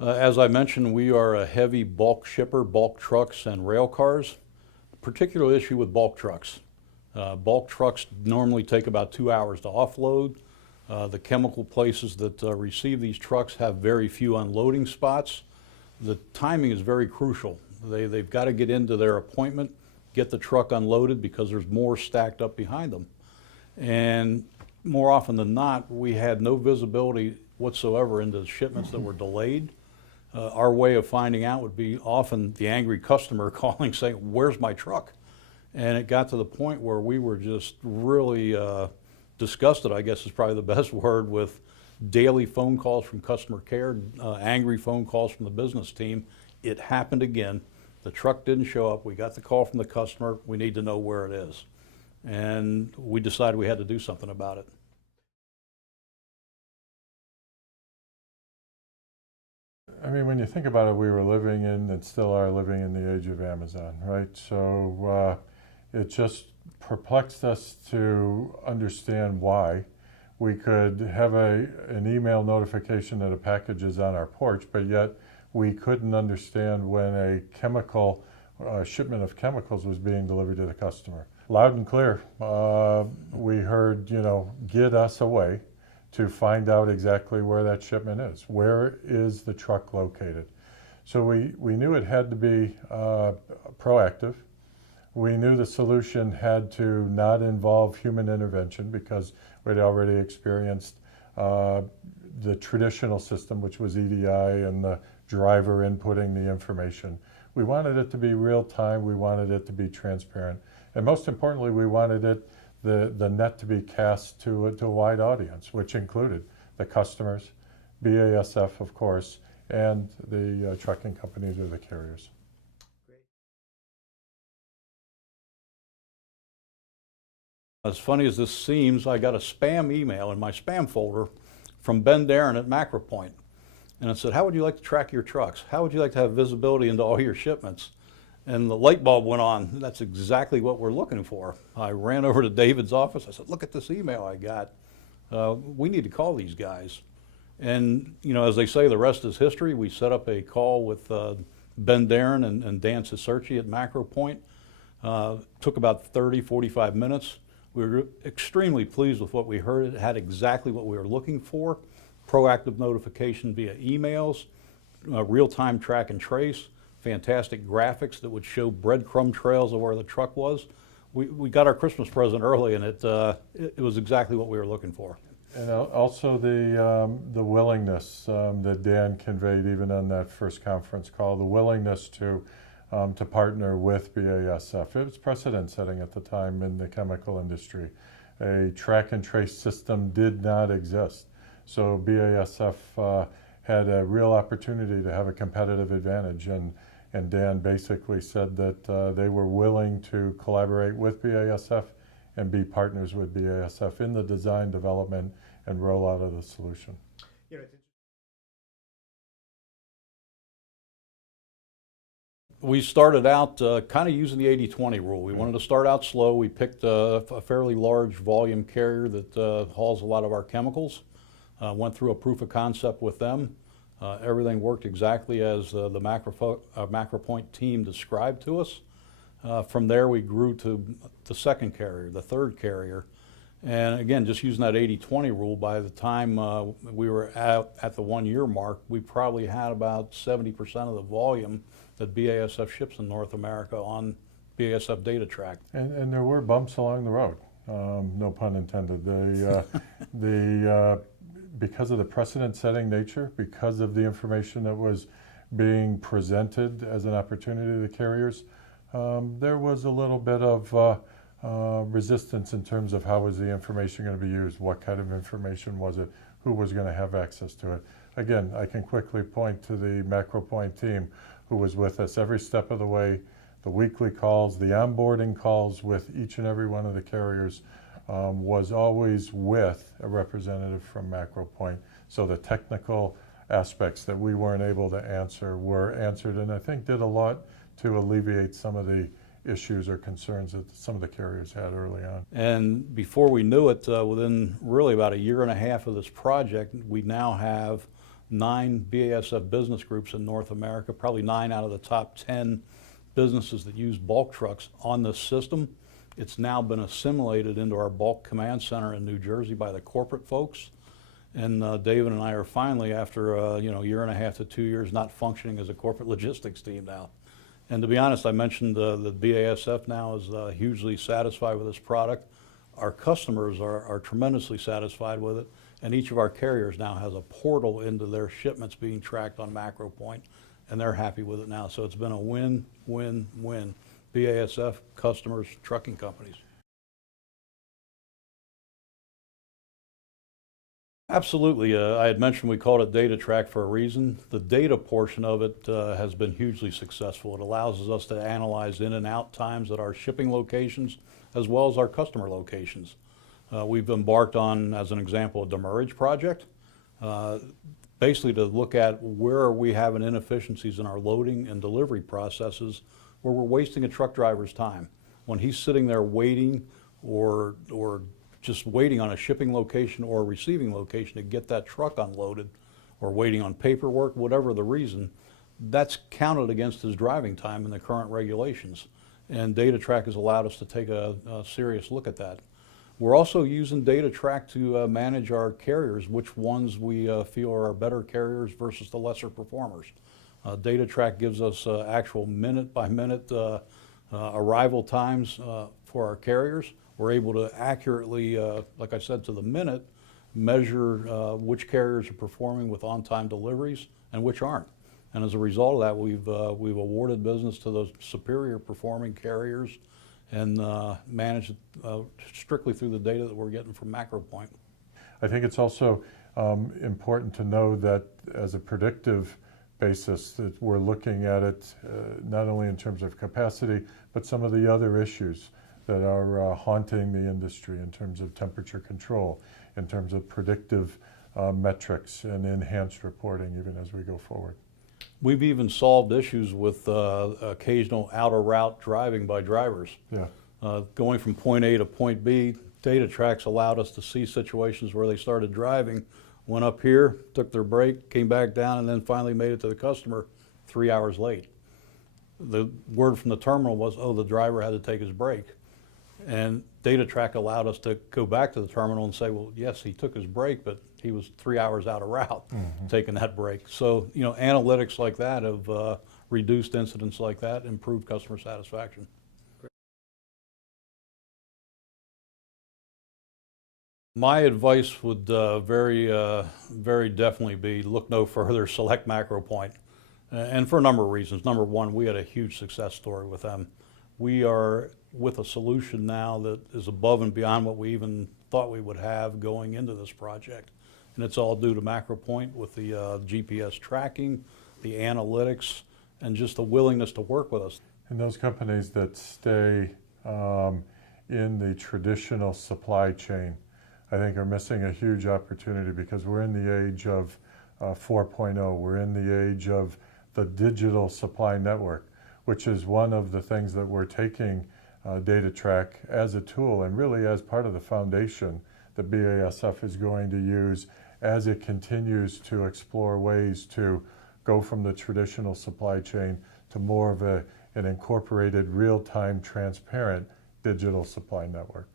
As I mentioned, we are a heavy bulk shipper, bulk trucks and rail cars. Particular issue with bulk trucks. Bulk trucks normally take about 2 hours to offload. The chemical places that receive these trucks have very few unloading spots. The timing is very crucial. They've got to get into their appointment, get the truck unloaded because there's more stacked up behind them. And more often than not, we had no visibility whatsoever into the shipments that were delayed. Our way of finding out would be often the angry customer calling saying, "Where's my truck?" And it got to the point where we were just really disgusted, I guess is probably the best word, with daily phone calls from customer care, angry phone calls from the business team. It happened again. The truck didn't show up. We got the call from the customer. We need to know where it is. And we decided we had to do something about it. I mean, when you think about it, we were living in, and still are living in, the age of Amazon, right? So it just perplexed us to understand why we could have an email notification that a package is on our porch, but yet we couldn't understand when a chemical shipment of chemicals was being delivered to the customer. Loud and clear, we heard, get us away to find out exactly where that shipment is. Where is the truck located? So we knew it had to be proactive. We knew the solution had to not involve human intervention because we'd already experienced the traditional system, which was EDI and the driver inputting the information. We wanted it to be real time. We wanted it to be transparent. And most importantly, we wanted the net to be cast to a wide audience, which included the customers, BASF, of course, and the trucking companies or the carriers. As funny as this seems, I got a spam email in my spam folder from Ben Darren at MacroPoint. And it said, "How would you like to track your trucks? How would you like to have visibility into all your shipments?" And the light bulb went on. That's exactly what we're looking for. I ran over to David's office. I said, "Look at this email I got. We need to call these guys." And, as they say, the rest is history. We set up a call with Ben Darren and Dan Cicerci at MacroPoint. Took about 30, 45 minutes. We were extremely pleased with what we heard. It had exactly what we were looking for. Proactive notification via emails, real-time track and trace, fantastic graphics that would show breadcrumb trails of where the truck was. We got our Christmas present early, and it was exactly what we were looking for. And also the willingness that Dan conveyed even on that first conference call, the willingness to partner with BASF. It was precedent setting at the time in the chemical industry. A track and trace system did not exist. So BASF had a real opportunity to have a competitive advantage, and Dan basically said that they were willing to collaborate with BASF and be partners with BASF in the design, development, and rollout of the solution. We started out kind of using the 80-20 rule. We wanted to start out slow. We picked a fairly large volume carrier that hauls a lot of our chemicals. Went through a proof of concept with them. Everything worked exactly as the MacroPoint team described to us. From there, we grew to the second carrier, the third carrier. And again, just using that 80-20 rule, by the time we were at the 1 year mark, we probably had about 70% of the volume that BASF ships in North America on BASF data track. And there were bumps along the road, no pun intended. Because of the precedent-setting nature, because of the information that was being presented as an opportunity to the carriers, there was a little bit of resistance in terms of how was the information going to be used, what kind of information was it, who was going to have access to it. Again, I can quickly point to the MacroPoint team who was with us every step of the way, the weekly calls, the onboarding calls with each and every one of the carriers was always with a representative from MacroPoint. So the technical aspects that we weren't able to answer were answered, and I think did a lot to alleviate some of the issues or concerns that some of the carriers had early on. And before we knew it, within really about a year and a half of this project, we now have 9 BASF business groups in North America, probably 9 out of the top 10 businesses that use bulk trucks on this system. It's now been assimilated into our bulk command center in New Jersey by the corporate folks. And David and I are finally, after a year and a half to 2 years, not functioning as a corporate logistics team now. And to be honest, I mentioned that BASF now is hugely satisfied with this product. Our customers are tremendously satisfied with it, and each of our carriers now has a portal into their shipments being tracked on MacroPoint, and they're happy with it now. So it's been a win, win, win. BASF, customers, trucking companies. Absolutely. I had mentioned we called it Data Track for a reason. The data portion of it has been hugely successful. It allows us to analyze in and out times at our shipping locations as well as our customer locations. We've embarked on, as an example, a demurrage project, basically to look at where are we having inefficiencies in our loading and delivery processes where we're wasting a truck driver's time. When he's sitting there waiting or just waiting on a shipping location or a receiving location to get that truck unloaded, or waiting on paperwork, whatever the reason, that's counted against his driving time in the current regulations. And Data Track has allowed us to take a serious look at that. We're also using Data Track to manage our carriers, which ones we feel are our better carriers versus the lesser performers. Data Track gives us actual minute-by-minute arrival times for our carriers. We're able to accurately, like I said, to the minute, measure which carriers are performing with on-time deliveries and which aren't. And as a result of that, we've awarded business to those superior performing carriers and managed strictly through the data that we're getting from MacroPoint. I think it's also important to know that as a predictive basis that we're looking at it not only in terms of capacity, but some of the other issues that are haunting the industry in terms of temperature control, in terms of predictive metrics and enhanced reporting even as we go forward. We've even solved issues with occasional out-of-route driving by drivers. Yeah. Going from point A to point B, Data Track's allowed us to see situations where they started driving, went up here, took their break, came back down, and then finally made it to the customer 3 hours late. The word from the terminal was, oh, the driver had to take his break. And Data Track allowed us to go back to the terminal and say, well, yes, he took his break, but he was 3 hours out of route taking that break. So, analytics like that have reduced incidents like that, improved customer satisfaction. My advice would very definitely be look no further, select MacroPoint. And for a number of reasons. Number one, we had a huge success story with them. We are with a solution now that is above and beyond what we even thought we would have going into this project. And it's all due to MacroPoint with the GPS tracking, the analytics, and just the willingness to work with us. And those companies that stay in the traditional supply chain, I think are missing a huge opportunity because we're in the age of 4.0. We're in the age of the digital supply network, which is one of the things that we're taking Data Track as a tool and really as part of the foundation that BASF is going to use as it continues to explore ways to go from the traditional supply chain to more of an incorporated, real-time, transparent digital supply network.